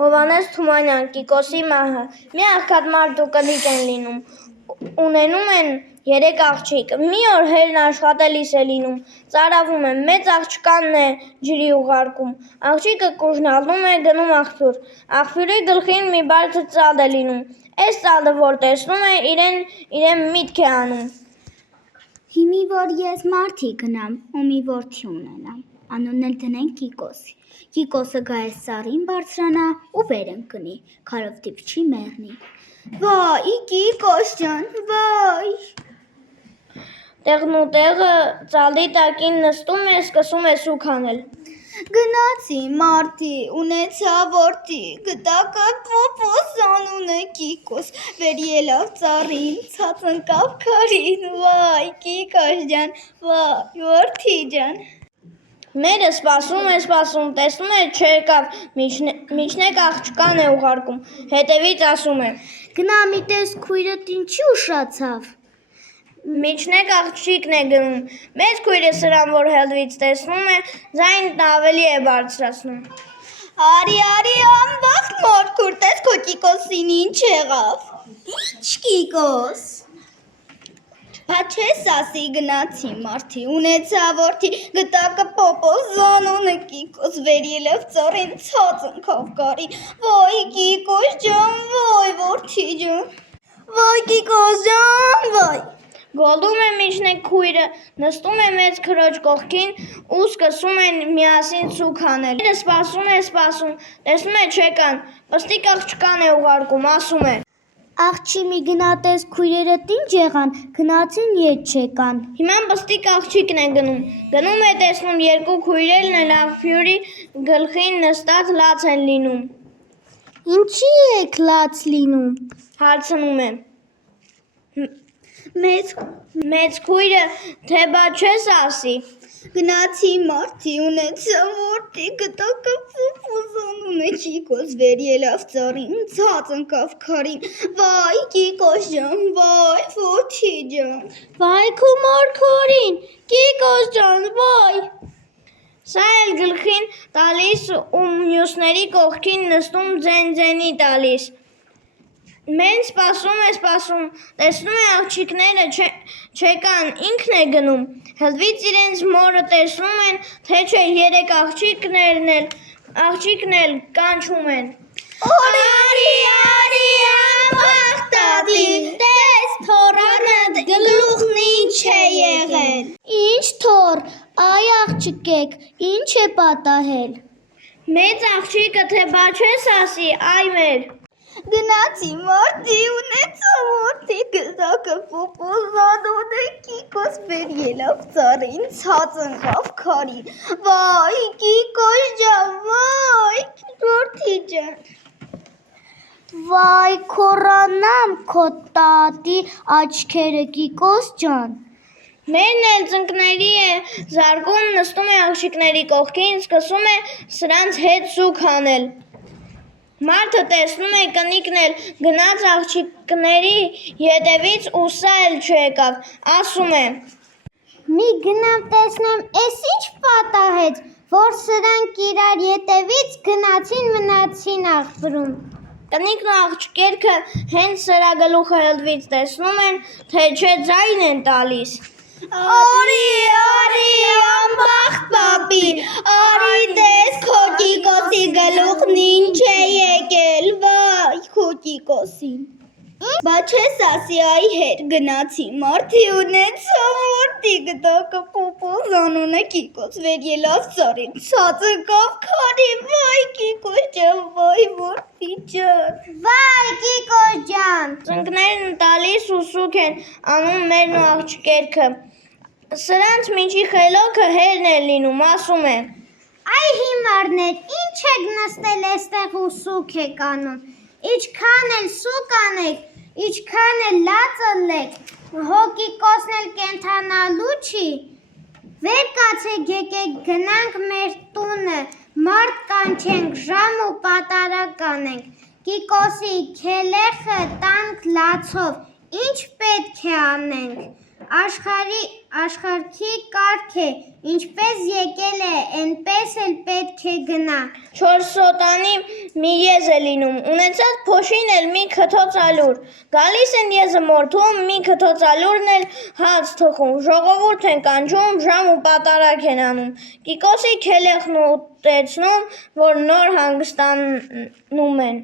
Հովհաննես Թումանյան, Կիկոսի մահը, մի աղքատ մարդու կնիկ են լինում, ունենում են 3 աղջիկ, մի օր հերն աշխատելիս է լինում, ծարավում է, մեծ աղջկանն է ջրի ուղարկում, աղջիկը կուժնալնում է, գնում աղբյուր, աղբյուրի գլխին մի բարձր ծալդ է լինում, այս ծալդը որ տեսնում է, իրեն միտք է անում։ Հիմի որ ես մարդի գնամ ու մի որդի ունենամ, անունն էլ դնենք Կիկոսի։ Կիկոսը գա այս ծառին բարձրանա ու վեր ընկնի, քարով դիպչի մեռնի։ Վայ, Կիկոս ջան, վայ։ Տեղն ու տեղը ծալդի տակին նստում է, սկսում է սուք անել։ Գնացի մարդի, ունեցա որդի, գտակը պոպոս անուն է Կիկոս, վեր ելավ ծառին, ցած ընկավ քարին, վայ, Կիկոս ջան, վայ, որդի ջան։ Մերը սպասում է, տեսնում է չեկավ, միջնեկ աղջկան է ուղարկում, հետևից ասում է. Գնա մի տես քույրդ ինչի ուշացավ։ Միջնեկ աղջիկն է գնում, մեծ քույրը սրան որ հելվից տեսնում է, ձայնն ավելի է բարձրացնում. Արի, անբախտ մորքուր, տես քո Կիկոսին ինչ եղավ։ Ինչ Կիկոս։ Բա չես ասի գնացի մարդի, ունեցա որդի, գտակը պոպոս անուն է Կիկոս, վեր ելավ ծառին, ցած ընկավ քարին, վայ Կիկոս ջան, վայ որդի ջան, վայ Կիկոս ջան, վայ։ Գոռում է միջնեկ քույրը, նստում է մեծ քրոջ կողքին ու սկսում են միասին սուք անել։ Մերը սպասում, տեսնում է չեկան, պստիկ աղջկան է ուղարկում, ասում է. Աղջի մի գնատես քույրերդ ինչ եղան, գնացին ետ չեկան։ Հիմա պստիկ աղջիկն է գնում է տեսնում 2 քույրերն են աղբյուրի գլխին նստած լաց են լինում։ Ինչի եք լաց լինում։ Հարցնում է. Մեծ քույրը, թե բա չես ասի։ Գնացի մարդի, ունեցա որդի, գտակը պոպոս անուն է Կիկոս, վեր ելավ ծառին, ցած ընկավ քարին, վայ Կիկոս ջան, վայ որդի ջան։ Վայ քո մորքորին, Կիկոս ջան, վայ։ Սա էլ գլխին տալիս ու մյուսների կողքին նստում ձեն-ձենի տալիս։ Մեն սպասում, տեսնում է աղջիկները չեկան, ինքն է գնում, հլվից իրենց մորը տեսնում են, թե չէ 3 աղջիկն էլ կանչում են. Արի, անբախտատին, տես թորանդ գլուխն ինչ է եղել։ Ինչ թոր, այ աղջկեք, ինչ է պատահել։ Մեծ աղջիկը, թե բա չես ասի, այ մեր։ Գնացի մարդի, ունեցա որդի, գտակը պոպոս անուն է Կիկոս, վեր ելավ ծառին, ցած ընկավ քարին, վայ Կիկոս ջան, վայ որդի ջան։ Վայ քորանամ քո տատի աչքերը Կիկոս ջան։ Մերն էլ ծնկների է զարկում, նստում է աղջիկների կողքին, սկսում է սրանց հետ սուք անել։ Մարդը տեսնում է կնիկն էլ գնաց աղջիկների ետևից ու սա էլ չեկավ, ասում է. Մի գնամ տեսնեմ, էս ինչ պատահեց, որ սրանք իրար ետևից գնացին մնացին աղբրում։ Կնիկն ու աղջիկերքը հենց սրա գլուխը հլվից տեսնում են, թե չէ ձայն են տալիս։ Արի, անբախտ պապի, արի տես քո Կիկոսի գլուխն ինչ է եկել, վայ քո Կիկոսին։ Բա չես ասի այ հեր գնացի մարդի ունեցա որդի, գտակը պոպոս անուն է Կիկոս, վեր ելավ ծառին, ցած ընկավ քարին, վայ Կիկոս ջան, վայ որդի ջան։ Վայ Կիկոս ջան։ Ծնկներն տալիս ու սուք են անում մերն ու աղջիկերքը։ Սրանց միջի խելոքը հերն է լինում, ասում է. Այ հիմարներ, ինչ եք նստել էստեղ ու սուք եք անում, իչքան էլ սուք անեք, իչքան էլ լաց ըլեք, հո Կիկոսն էլ կենթանալու չի, վեր կացեք եկեք գնանք մեր տունը, մարդ կանչենք, ժամ ու պատարակ անենք, Կիկոսի քելեխը տանք լացով, ինչ պետք է անենք, Աշխարհի կարգ է, ինչպես եկել է, այնպես էլ պետք է գնա։ 4 սոտանի մի եզ է լինում, ունեցած փոշին էլ մի քթոց ալուր, գալիս են եզը մորթում, մի քթոց ալուրն էլ հաց թխում, ժողովուրդ են կանչում, ժամ ու պատարակ են անում, Կիկոսի քելեխն ուտեցնում, որ նոր հանգստանում են։